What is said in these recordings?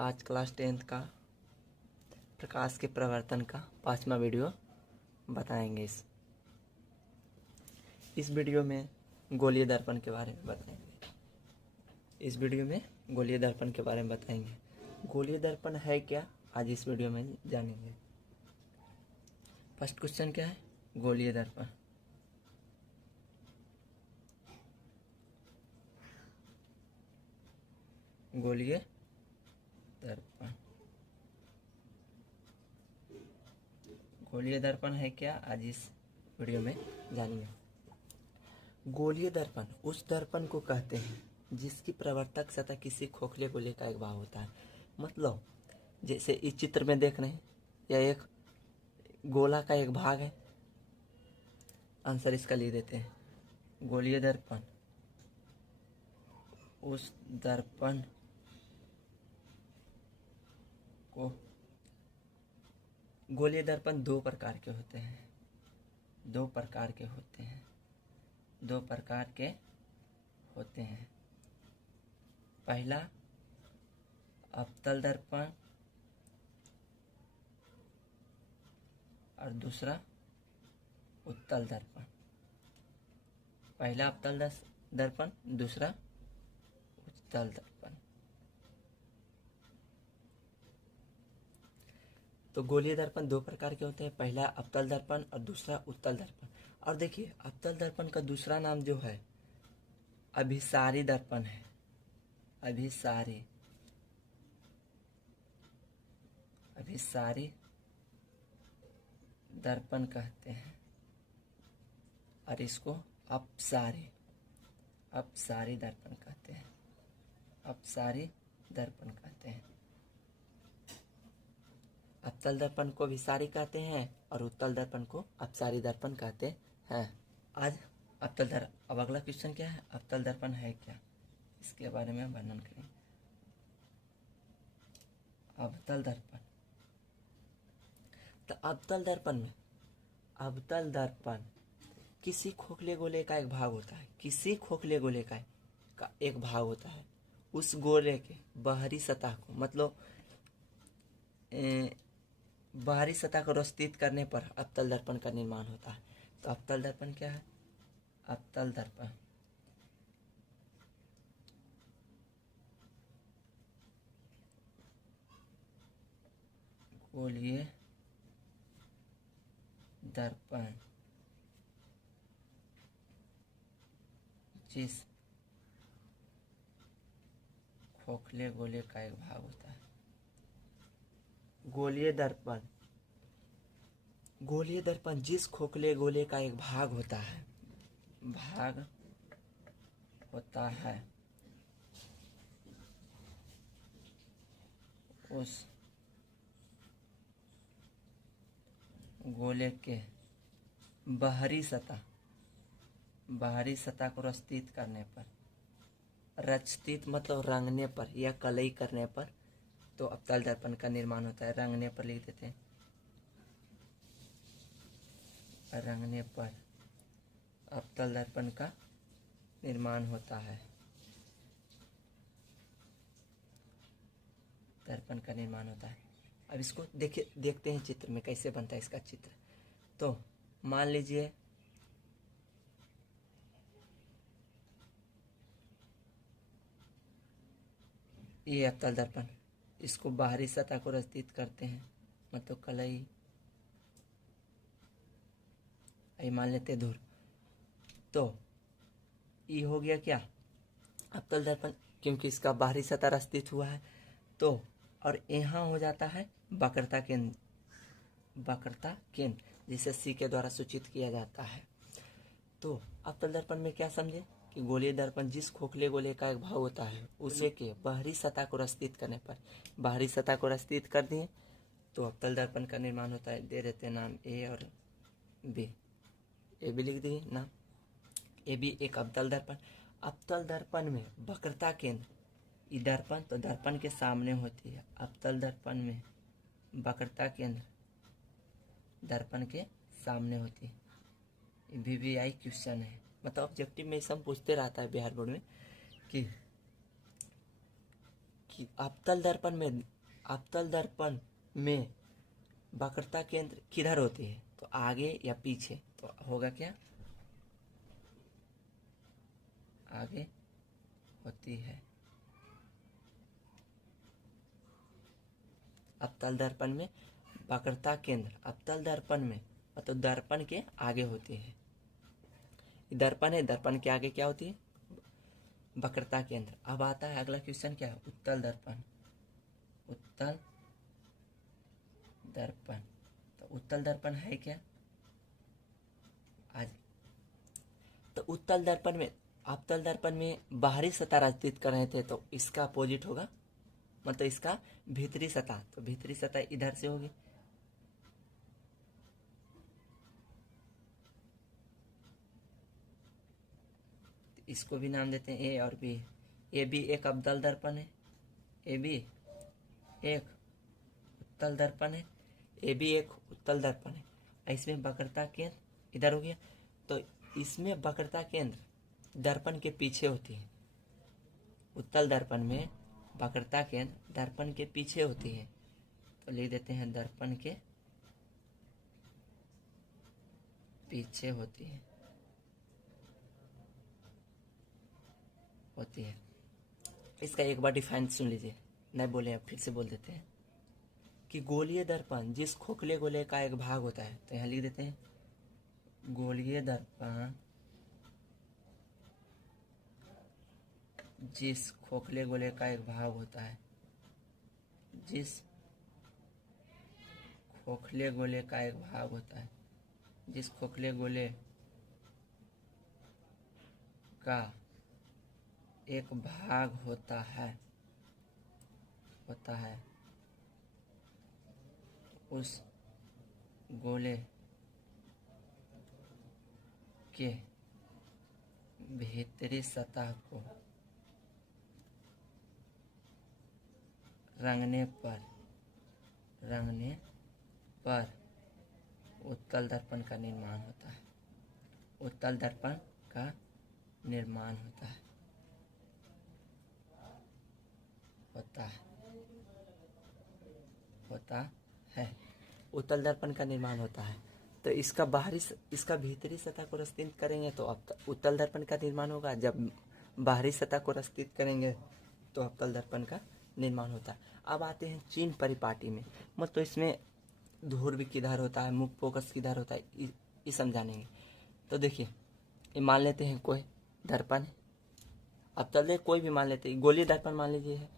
आज class 10th का प्रकाश के प्रवर्तन का 5वां वीडियो बताएंगे। इस वीडियो में गोलीय दर्पण के बारे में बताएंगे। इस वीडियो में गोलीय दर्पण के बारे में बताएंगे। गोलीय दर्पण है क्या, आज इस वीडियो में जानेंगे। फर्स्ट क्वेश्चन क्या है? गोलीय दर्पण। गोलीय दर्पण, गोलीय दर्पण है क्या, आज इस वीडियो में जानिए। गोलीय दर्पण उस दर्पण को कहते हैं जिसकी प्रवर्तक सतह किसी खोखले गोले का एक भाग होता है। मतलब जैसे इस चित्र में देख रहे हैं, यह एक गोला का एक भाग है। आंसर इसका लिख देते हैं। गोलीय दर्पण उस दर्पण को, गोलीय दर्पण दो प्रकार के होते हैं। दो प्रकार के होते हैं। पहला अवतल दर्पण और दूसरा उत्तल दर्पण। पहला अवतल दर्पण, दूसरा उत्तल दर्पण। तो गोलीय दर्पण दो प्रकार के होते हैं, पहला अवतल दर्पण और दूसरा उत्तल दर्पण। और देखिए, अवतल दर्पण का दूसरा नाम जो है अभिसारी दर्पण है। अभिसारी दर्पण कहते हैं और इसको अपसारी दर्पण कहते हैं। अवतल दर्पण को अभिसारी कहते हैं और उत्तल दर्पण को अपसारी दर्पण कहते हैं। आज अब अगला क्वेश्चन क्या है? अवतल दर्पण है क्या, इसके बारे में वर्णन करें। अवतल दर्पण, तो अवतल दर्पण किसी खोखले गोले का एक भाग होता है। किसी खोखले गोले का एक भाग होता है। उस गोले के बाहरी सतह को, मतलब बाहरी सतह को रोस्तित करने पर अवतल दर्पण का निर्माण होता है। तो अवतल दर्पण क्या है? अवतल दर्पण गोलीय दर्पण जिस खोखले गोले का एक भाग होता है। गोलीय दर्पण जिस खोखले गोले का एक भाग होता है, उस गोले के बाहरी सतह को रचित करने पर, रचित मतलब रंगने पर या कलई करने पर, तो अवतल दर्पण का निर्माण होता है। रंगने पर लिख देते हैं। रंगने पर अवतल दर्पण का निर्माण होता है। अब इसको देखते हैं चित्र में कैसे बनता है इसका चित्र। तो मान लीजिए ये अवतल दर्पण, इसको बाहरी सतह को रचित करते हैं, मतलब कलई, मान लेते हैं धूल। तो ये हो गया क्या? अवतल दर्पण, क्योंकि इसका बाहरी सतह रचित हुआ है। तो और यहाँ हो जाता है वक्रता केंद्र, जिसे सी के द्वारा सूचित किया जाता है। तो अवतल दर्पण में क्या समझे कि गोलीय दर्पण जिस खोखले गोले का एक भाग होता है, उसे के बाहरी सतह को रचित करने पर, बाहरी सतह को रचित कर दिए तो अवतल दर्पण का निर्माण होता है। दे देते नाम ए और बी। ए बी लिख दिए नाम। ए बी एक अवतल दर्पण में वक्रता केंद्र, दर्पण तो दर्पण के सामने होती है। अवतल दर्पण में वक्रता केंद्र दर्पण के सामने होती है। VVI क्वेश्चन है, मतलब ऑब्जेक्टिव में सब पूछते रहता है बिहार बोर्ड में कि कि अवतल दर्पण में वक्रता केंद्र किधर होती है, तो आगे या पीछे, तो होगा क्या, आगे होती है। अवतल दर्पण में वक्रता केंद्र अवतल दर्पण में मतलब दर्पण के आगे होती है। दर्पण है, दर्पण के आगे क्या होती है, वक्रता केंद्र। अब आता है अगला क्वेश्चन, क्या है, उत्तल दर्पण। उत्तल दर्पण, तो उत्तल दर्पण है क्या, आज तो उत्तल दर्पण में अवतल दर्पण में बाहरी सतह स्थित कर रहे थे, तो इसका अपोजिट होगा, मतलब इसका भीतरी सतह, तो भीतरी सतह इधर से होगी। इसको भी नाम देते हैं ए और बी। ए भी एक अवतल दर्पण है, ए भी एक उत्तल दर्पण है, ए भी एक उत्तल दर्पण है। इसमें वक्रता केंद्र इधर हो गया, तो इसमें वक्रता केंद्र दर्पण के पीछे होती है। उत्तल दर्पण में वक्रता केंद्र दर्पण के पीछे होती है, तो लिख देते हैं दर्पण के पीछे होती है। इसका एक बार डिफाइन सुन लीजिए, नहीं बोले अब फिर से बोल देते हैं कि गोलीय दर्पण जिस खोखले गोले का एक भाग होता है, तो यहाँ लिख देते हैं गोलीय दर्पण जिस खोखले गोले का एक भाग होता है, जिस खोखले गोले का एक भाग होता है, जिस खोखले गोले का एक भाग होता है उस गोले के भीतरी सतह को रंगने पर उत्तल दर्पण का निर्माण होता है। उत्तल दर्पण का निर्माण होता है उत्तल दर्पण का निर्माण होता है। तो इसका भीतरी सतह को रस्तित करेंगे तो अब उत्तल दर्पण का निर्माण होगा। जब बाहरी सतह को रस्तित करेंगे तो अवतल दर्पण का निर्माण होता है। अब आते हैं चिन्ह परिपाटी में, मतलब इसमें ध्रुव किधर होता है, मुख फोकस किधर होता है, ये समझानेंगे। तो देखिए, ये मान लेते हैं कोई दर्पण है, अब चलिए कोई भी मान लेते हैं, गोलीय दर्पण मान लीजिए है,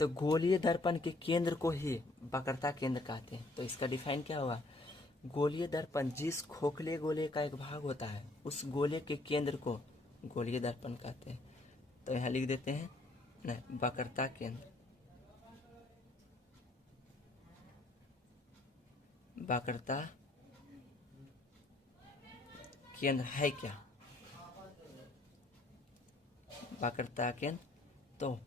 तो गोलीय दर्पण के केंद्र को ही वक्रता केंद्र कहते हैं। तो इसका डिफाइन क्या होगा, गोलीय दर्पण जिस खोखले गोले का एक भाग होता है उस गोले के केंद्र को गोलीय दर्पण कहते हैं। तो यहाँ लिख देते हैं नहीं, वक्रता केंद्र, वक्रता केंद्र है क्या, वक्रता केंद्र। तो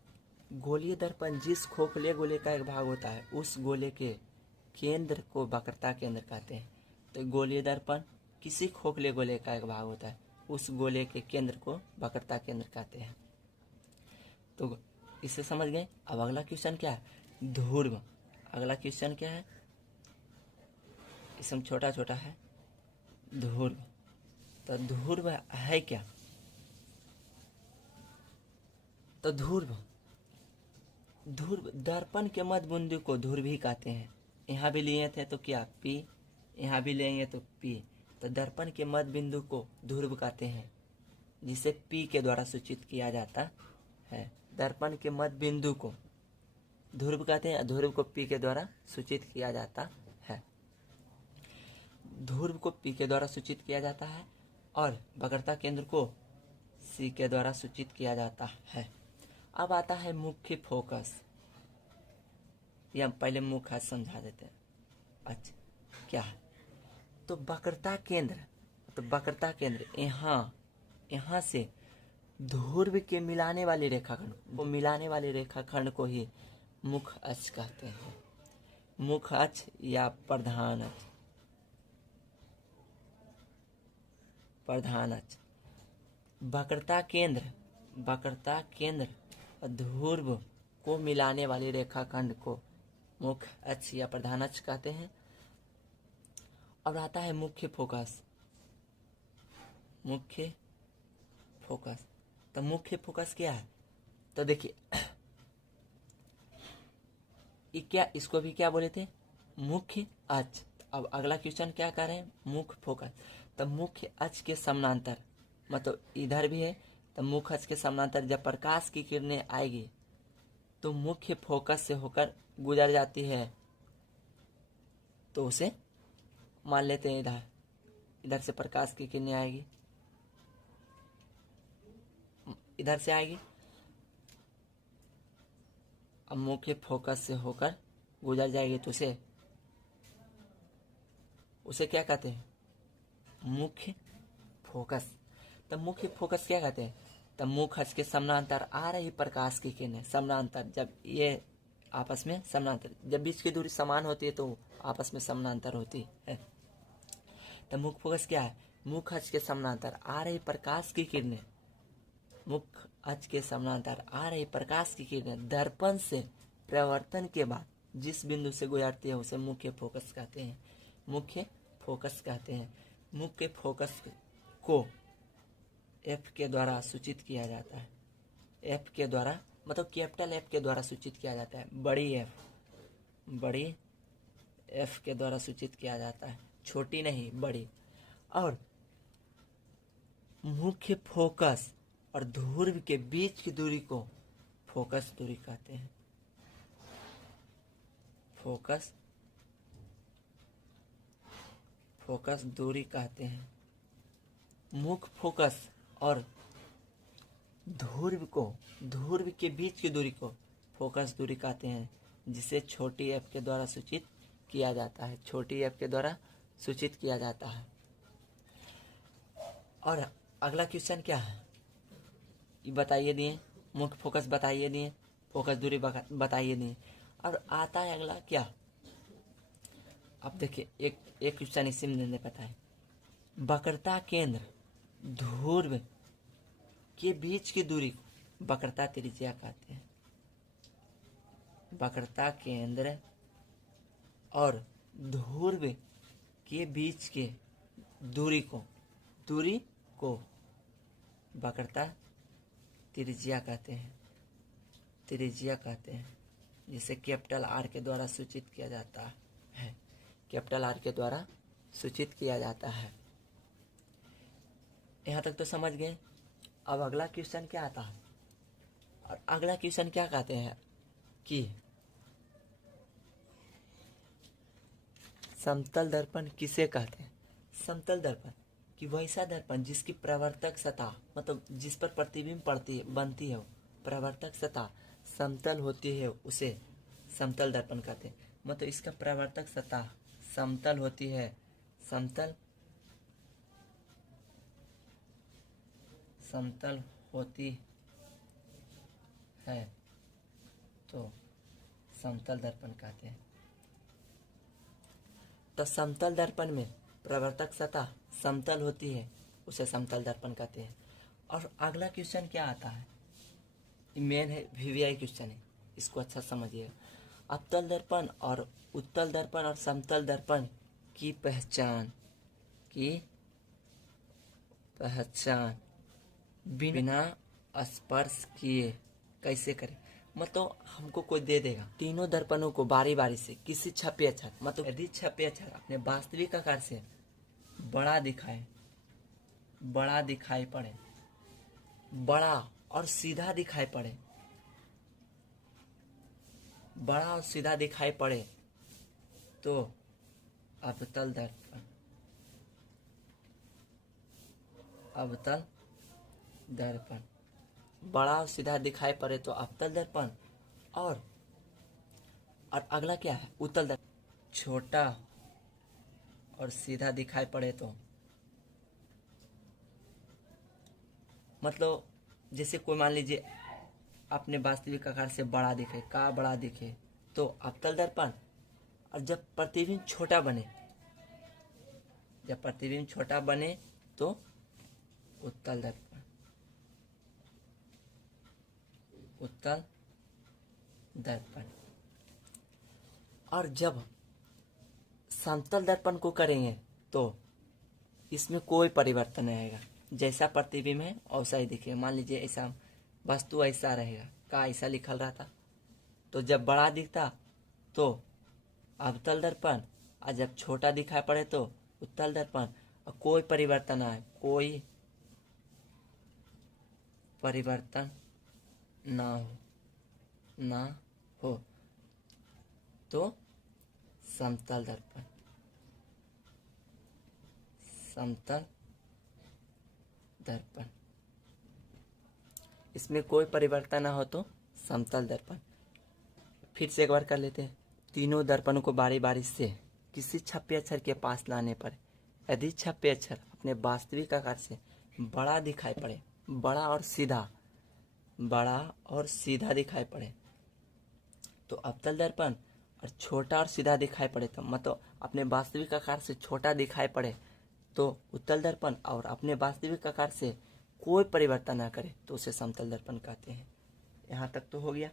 गोलीय दर्पण जिस खोखले गोले का एक भाग होता है उस गोले के केंद्र को वक्रता केंद्र कहते हैं। तो गोलीय दर्पण किसी खोखले गोले का एक भाग होता है, उस गोले के केंद्र को वक्रता केंद्र कहते हैं। तो इससे समझ गए। अब अगला क्वेश्चन क्या है, ध्रुव। अगला क्वेश्चन क्या है, इसमें छोटा छोटा है, ध्रुव। तो ध्रुव है क्या, तो ध्रुव दर्पण के मध्य बिंदु को ध्रुव ही कहते हैं। यहाँ भी लिए थे तो क्या पी, यहाँ भी लेंगे तो पी। तो दर्पण के मध्य बिंदु को ध्रुव कहते हैं, जिसे पी के द्वारा सूचित किया जाता है। दर्पण के मध्य बिंदु को ध्रुव कहते हैं, ध्रुव को पी के द्वारा सूचित किया जाता है। ध्रुव को पी के द्वारा सूचित किया जाता है और वक्रता केंद्र को सी के द्वारा सूचित किया जाता है। अब आता है मुख्य फोकस, या पहले मुख्य समझा देते हैं। अच्छा क्या है, तो वक्रता केंद्र यहाँ से ध्रुव के मिलाने वाली रेखाखंड को ही मुख्य अक्ष कहते हैं। मुख्य अक्ष या प्रधान अक्ष। वक्रता केंद्र ध्रुव को मिलाने वाली रेखाखंड को मुख्य अक्ष या प्रधान अक्ष कहते हैं। अब आता है मुख्य फोकस। मुख्य फोकस, तो मुख्य फोकस क्या है? तो देखिए ये क्या, इसको भी क्या बोले थे? मुख्य अक्ष। अब अगला क्वेश्चन क्या कर रहे हैं? मुख्य फोकस। तो मुख्य अक्ष के समानांतर, मतलब इधर भी है, तो मुख्य अक्ष के समानांतर जब प्रकाश की किरणें आएगी तो मुख्य फोकस से होकर गुजर जाती है, तो उसे मान लेते हैं इधर, इधर से प्रकाश की किरणें आएगी, इधर से आएगी, अब मुख्य फोकस से होकर गुजर जाएगी तो उसे क्या कहते हैं? मुख्य फोकस। तब मुख्य फोकस क्या कहते हैं? तब मुख्य अक्ष के समानांतर आ रही प्रकाश की किरणें, समानांतर, जब ये आपस में समानांतर, जब बीच की दूरी समान होती है तो आपस में समानांतर होती है। तब मुख्य फोकस क्या है? मुख्य अक्ष के समानांतर आ रही प्रकाश की किरणें, मुख्य अक्ष के समानांतर आ रही प्रकाश की किरणें दर्पण से प्रवर्तन के बाद जिस बिंदु से गुजरती है उसे मुख्य फोकस कहते हैं। मुख्य फोकस कहते हैं। मुख्य फोकस को एफ के द्वारा सूचित किया जाता है। एफ के द्वारा, मतलब कैपिटल एफ के द्वारा सूचित किया जाता है। बड़ी एफ के द्वारा सूचित किया जाता है, छोटी नहीं, बड़ी। और मुख्य फोकस और ध्रुव के बीच की दूरी को फोकस दूरी कहते हैं। फोकस दूरी कहते हैं। मुख्य फोकस और ध्रुव के बीच की दूरी को फोकस दूरी कहते हैं, जिसे छोटी एफ के द्वारा सूचित किया जाता है। छोटी एफ के द्वारा सूचित किया जाता है। और अगला क्वेश्चन क्या है? ये बताइए दिए, मुख्य फोकस बताइए दिए, फोकस दूरी बताइए दिए। और आता है अगला क्या? अब देखिए एक क्वेश्चन इसी में देने पता है। वक्रता केंद्र ध्रुव के बीच की दूरी को वक्रता त्रिज्या कहते हैं। वक्रता केंद्र और ध्रुव के बीच के दूरी को वक्रता त्रिज्या कहते हैं, जिसे कैपिटल आर के द्वारा सूचित किया जाता है। कैपिटल आर के द्वारा सूचित किया जाता है। यहाँ तक तो समझ गए। अब अगला क्वेश्चन क्या आता है? और अगला क्वेश्चन क्या कहते हैं कि समतल दर्पण किसे कहते हैं? समतल दर्पण कि वैसा दर्पण जिसकी प्रवर्तक सतह, मतलब जिस पर प्रतिबिंब बनती है, प्रवर्तक सतह समतल होती है, उसे समतल दर्पण कहते हैं। मतलब इसका प्रवर्तक सतह समतल होती है, समतल होती है तो समतल दर्पण कहते हैं। तो समतल दर्पण में प्रवर्तक सतह समतल होती है, उसे समतल दर्पण कहते हैं। और अगला क्वेश्चन क्या आता है? मेन है, वीवीआई क्वेश्चन है, इसको अच्छा समझिए। अवतल दर्पण और उत्तल दर्पण और समतल दर्पण की पहचान बिना स्पर्श किए कैसे करें? मतलब हमको कोई दे देगा, तीनों दर्पणों को बारी बारी से किसी छपे अक्षर, मतलब यदि छपे अक्षर अपने वास्तविक आकार से बड़ा दिखाई पड़े, बड़ा और सीधा दिखाई पड़े, बड़ा और सीधा दिखाई पड़े तो अवतल दर्पण, बड़ा और सीधा दिखाई पड़े तो अवतल दर्पण। और अगला क्या है? उत्तल दर्पण, छोटा और सीधा दिखाई पड़े तो, मतलब जैसे कोई मान लीजिए अपने वास्तविक आकार से बड़ा दिखे तो अवतल दर्पण। और जब प्रतिबिंब छोटा बने तो उत्तल दर्पण। दर्पण। और जब समतल दर्पण को करेंगे तो इसमें कोई परिवर्तन नहीं आएगा, जैसा प्रतिबिंब है वैसा ही दिखेगा। मान लीजिए ऐसा वस्तु ऐसा रहेगा, का ऐसा लिखल रहता, तो जब बड़ा दिखता तो अवतल दर्पण, और जब छोटा दिखाई पड़े तो उत्तल दर्पण। और कोई परिवर्तन आए, कोई परिवर्तन ना हो तो समतल दर्पण। समतल दर्पण, इसमें कोई परिवर्तन ना हो तो समतल दर्पण। फिर से एक बार कर लेते हैं। तीनों दर्पणों को बारी बारी से किसी छपे अक्षर के पास लाने पर यदि छपे अक्षर अपने वास्तविक आकार से बड़ा दिखाई पड़े, बड़ा और सीधा दिखाई पड़े तो अवतल दर्पण, और छोटा और सीधा दिखाई पड़े तो मतलब अपने वास्तविक आकार से छोटा दिखाई पड़े तो उत्तल दर्पण, और अपने वास्तविक आकार से कोई परिवर्तन ना करे तो उसे समतल दर्पण कहते हैं। यहाँ तक तो हो गया।